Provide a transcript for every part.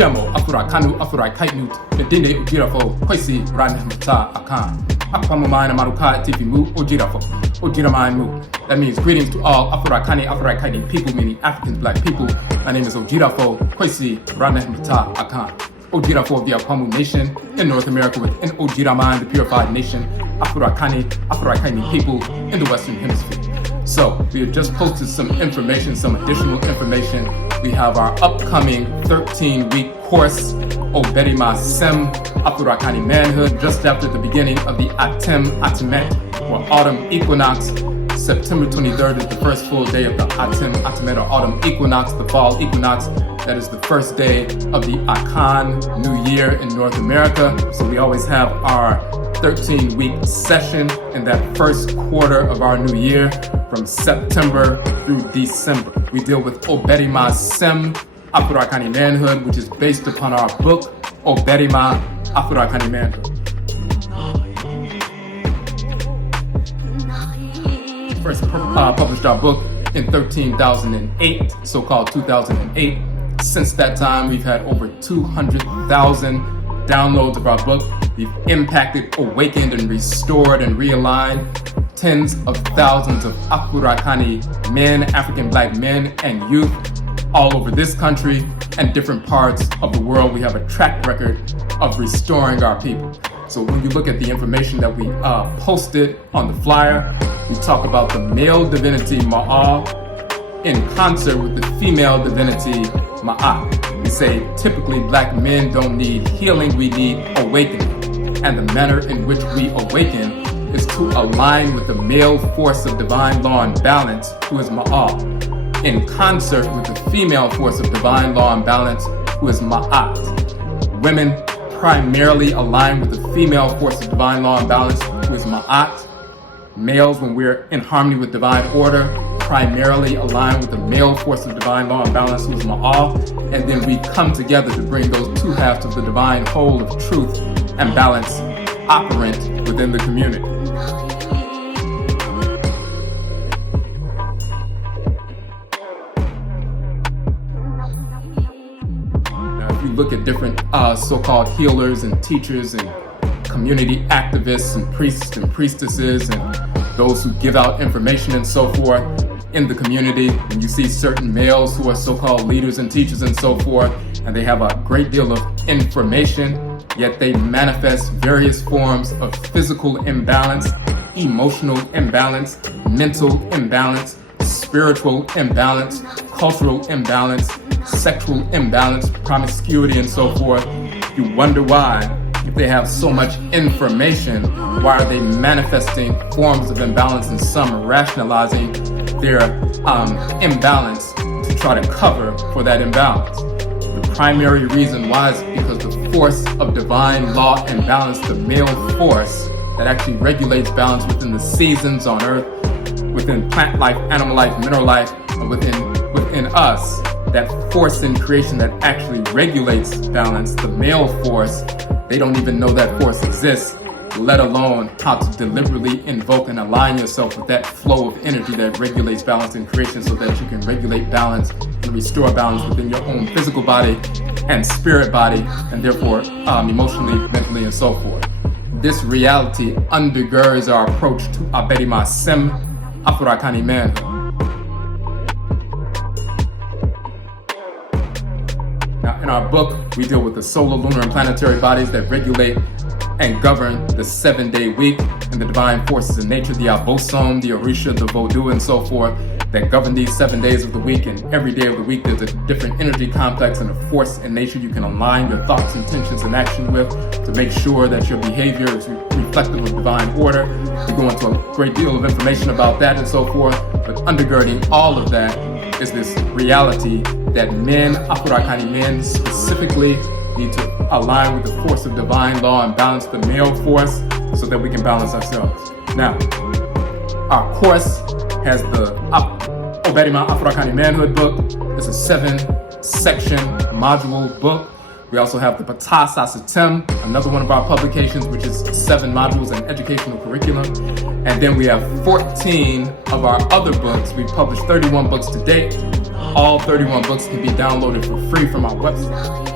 Chiamo, Afurakani, Afurakani, Medine Ujirafo, Kwesi, Ranhamata, Akan. Akpamamana Maruka, Tifimu, Ojirafo, Ojiramaimu. That means greetings to all Afurakani people, meaning African black people. My name is Ojirafo, Kwesi, Ranhamata, Akan. Ojirafo of the Akwamu Nation in North America within Ojiraman, the purified nation, Afurakani people in the Western Hemisphere. So we have just posted some information, some additional information. We have our upcoming 13-week course, OBARIMASEM, Afurakani Manhood, just after the beginning of the attain, or autumn equinox. September 23rd is the first full day of the attain, or autumn equinox, the fall equinox. That is the first day of the Akan New Year in North America. So we always have our 13-week session in that first quarter of our new year from September through December. We deal with OBARIMASEM, Afurakani Manhood, which is based upon our book, OBARIMA, Afurakani Manhood. First published our book in 2008, so-called 2008. Since that time, we've had over 200,000 downloads of our book. We've impacted, awakened, and restored and realigned tens of thousands of Afurakani men, African black men and youth all over this country and different parts of the world. We have a track record of restoring our people. So when you look at the information that we posted on the flyer, we talk about the male divinity MAA in concert with the female divinity MAAT. We say typically black men don't need healing, we need awakening. And the manner in which we awaken is to align with the male force of divine law and balance, who is MAA, in concert with the female force of divine law and balance, who is MAAT. Women primarily align with the female force of divine law and balance, who is MAAT. Males, when we're in harmony with divine order, primarily align with the male force of divine law and balance, who is MAA. And then we come together to bring those two halves of the divine whole of truth and balance operant within the community. Now, if you look at different so-called healers and teachers and community activists and priests and priestesses and those who give out information and so forth in the community, and you see certain males who are so-called leaders and teachers and so forth, and they have a great deal of information, yet they manifest various forms of physical imbalance, emotional imbalance, mental imbalance, spiritual imbalance, cultural imbalance, sexual imbalance, promiscuity, and so forth. You wonder why. If they have so much information, why are they manifesting forms of imbalance and some rationalizing their imbalance to try to cover for that imbalance? The primary reason why is because the force of divine law and balance, the male force that actually regulates balance within the seasons on earth, within plant life, animal life, mineral life, and within us, that force in creation that actually regulates balance, the male force, they don't even know that force exists, let alone how to deliberately invoke and align yourself with that flow of energy that regulates balance in creation so that you can regulate balance and restore balance within your own physical body and spirit body, and therefore emotionally, mentally, and so forth. This reality undergirds our approach to OBARIMASEM, Afurakani Manhood. Now, in our book, we deal with the solar, lunar, and planetary bodies that regulate and govern the 7-day week and the divine forces in nature, the Abosom, the Orisha, the Vodou, and so forth, that govern these 7 days of the week. And every day of the week, there's a different energy complex and a force in nature you can align your thoughts, intentions, and action with to make sure that your behavior is reflective of divine order. We go into a great deal of information about that and so forth, but undergirding all of that is this reality that men, Afurakani men specifically, need to align with the force of divine law and balance the male force so that we can balance ourselves. Now, our course has the OBARIMA Afurakani Manhood book. It's a 7-section module book. We also have the PTAH SASETEM, another one of our publications, which is 7 modules and educational curriculum. And then we have 14 of our other books. We've published 31 books to date. All 31 books can be downloaded for free from our website.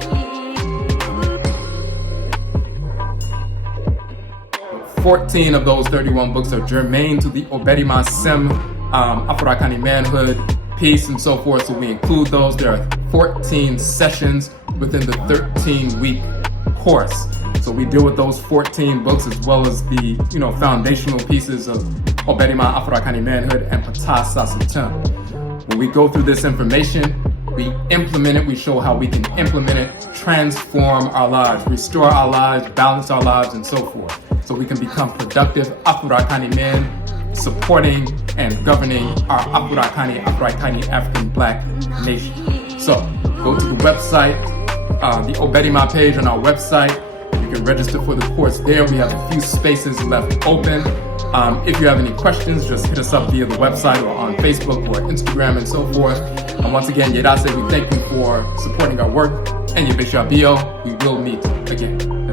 14 of those 31 books are germane to the OBARIMASEM, Afurakani manhood, peace, and so forth. So we include those. There are 14 sessions within the 13-week course. So we deal with those 14 books as well as the foundational pieces of OBARIMA, Afurakani manhood, and PTAH SASETEM. When we go through this information, we implement it, we show how we can implement it, transform our lives, restore our lives, balance our lives, and so forth. So we can become productive Afurakani men, supporting and governing our Afurakani African Black nation. So go to the website, the OBARIMA page on our website. You can register for the course there. We have a few spaces left open. If you have any questions, just hit us up via the website or on Facebook or Instagram and so forth. And once again, Yedase, we thank you for supporting our work. And Yebesha Bio, we will meet again.